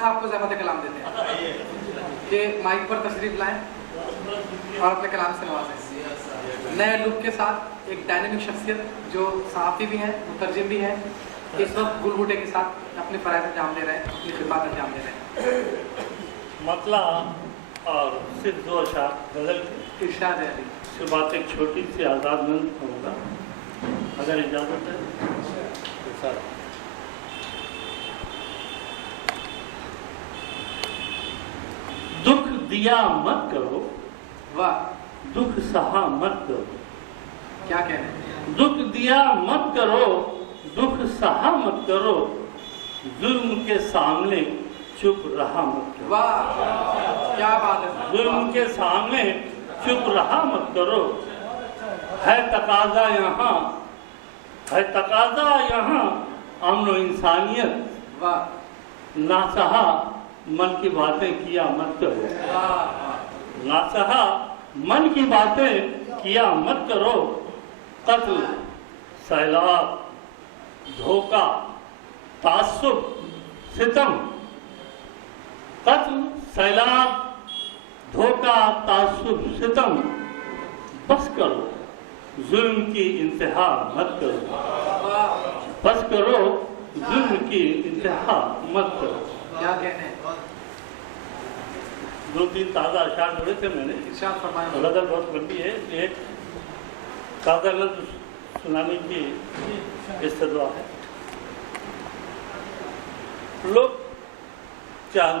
साहब को ज़हमत कलाम देते हैं कि माइक पर तशरीफ लाएं और अपने कलाम से नवाजें। नए लुक के साथ एक डायनेमिक शख्सियत जो सहाफ़ी भी हैं, मुतरजिम भी हैं, इस वक्त गुलबूटे के साथ अपने फ़राइज़ अंजाम दे रहे हैं, अपनी खिदमत अंजाम दे रहे हैं। मतला और सिर्फ 2 अशार गज़ल के इरशाद है अभी बात एक छोटी सी आज़ाद नंद होगा, अगर इजाज़त है तो सर। दुख दिया मत करो, वाह, दुख सहा मत करो। क्या कह रहे हैं? दुख दिया मत करो, दुख सहा मत करो, जुल्म के सामने चुप रहा मत करो। वाह, क्या बात है। जुल्म के सामने चुप रहा मत करो। है तकाजा यहाँ, है तकाजा यहाँ अमन इंसानियत। वाह, नासहा मन की बातें किया मत करो। वाह, नासहा मन की बातें किया मत करो। कत्ल, सैलाब, धोखा, तासुब, सितम। कत्ल, सैलाब, धोखा, तासुब, सितम बस करो, जुल्म की इंतहा मत करो। बस करो, जुल्म की इंतहा मत करो। क्या कहते हैं? 2-3 ताज़ा अशार जोड़े थे मैंने। इरशाद फरमाएं। गज़ल बहुत लंबी है, एक ताज़ा लफ्ज़ सुनाने की इस्तदवा है। लोग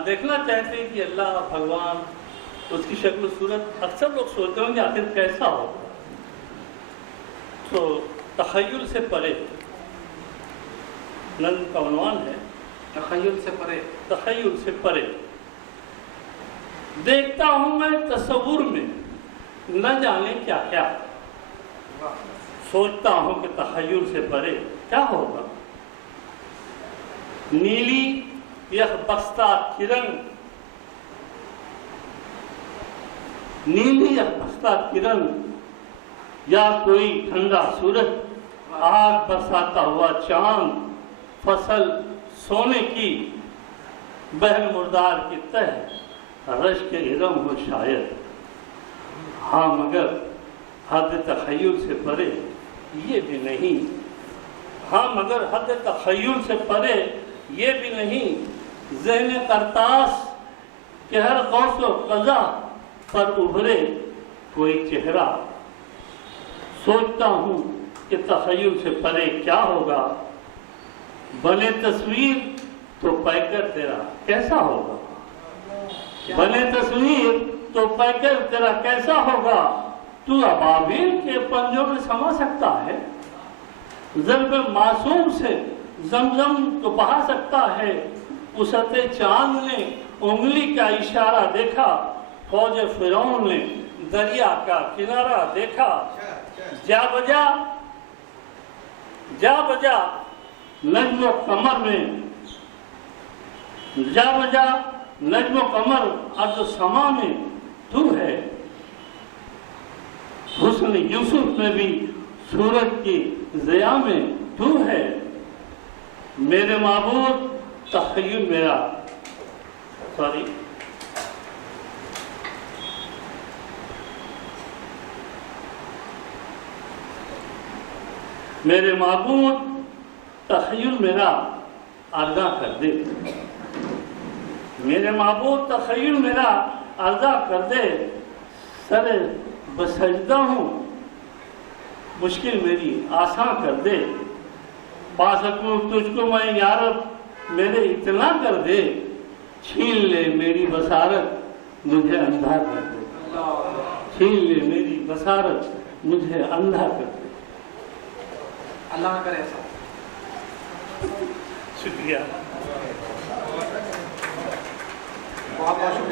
देखना चाहते हैं कि अल्लाह भगवान, उसकी शक्ल सूरत, अक्सर लोग सोचते होंगे आखिर कैसा होगा। तो तख़य्युल से परे नज़्म का उन्वान है, तख़य्युल से परे। तख़य्युल से परे। देखता हूं मैं तसव्वुर में न जाने क्या क्या, सोचता हूं कि तख़य्युल से परे क्या होगा। नीली यह बस्ता किरण, नीली यह बस्ता किरण, या कोई ठंडा सूरज, आग बरसाता हुआ चांद, फसल सोने की, बहन मुर्दार की तह रश के इरम हो शायद। हाँ मगर हद तख़य्युल से परे ये भी नहीं। हाँ मगर हद तख़य्युल से परे ये भी नहीं। ज़हन करतास के हर ग़ौस व क़ज़ा पर उभरे कोई चेहरा। सोचता हूँ कि तख़य्युल से परे क्या होगा। बने तस्वीर तो पैकर तेरा कैसा होगा। बने तस्वीर तो पैकर तेरा कैसा होगा। तू अबाबिल के पंजों में समा सकता है। ज़ल्ब मासूम से ज़मज़म तो बहा सकता है। उसते चांद ने उंगली का इशारा देखा। फौज फिरौन ने दरिया का किनारा देखा। जा बजा, जा बजा नज्म कमर में, जा बजा नज्म कमर अर्ज़ समा में तू है। हुस्न यूसुफ में भी सूरज की ज़िया में तू है। मेरे माबूद तख़य्युल मेरा, सॉरी, मेरे माबूद तख़य्युल मेरा अर्ज़ा कर दे। मेरे माबूद तख़य्युल मेरा अर्ज़ा कर दे। सरे बसजदा हूँ, मुश्किल मेरी आसान कर दे। पा सकूँ तुझको मैं यारब, मेरे इतना कर दे। छीन ले मेरी बसारत, मुझे अंधा कर दे। छीन ले मेरी बसारत, मुझे अंधा कर दे। अल्लाह ना करे ऐसा। शुक्रिया। बहुत बहुत शुक्रिया।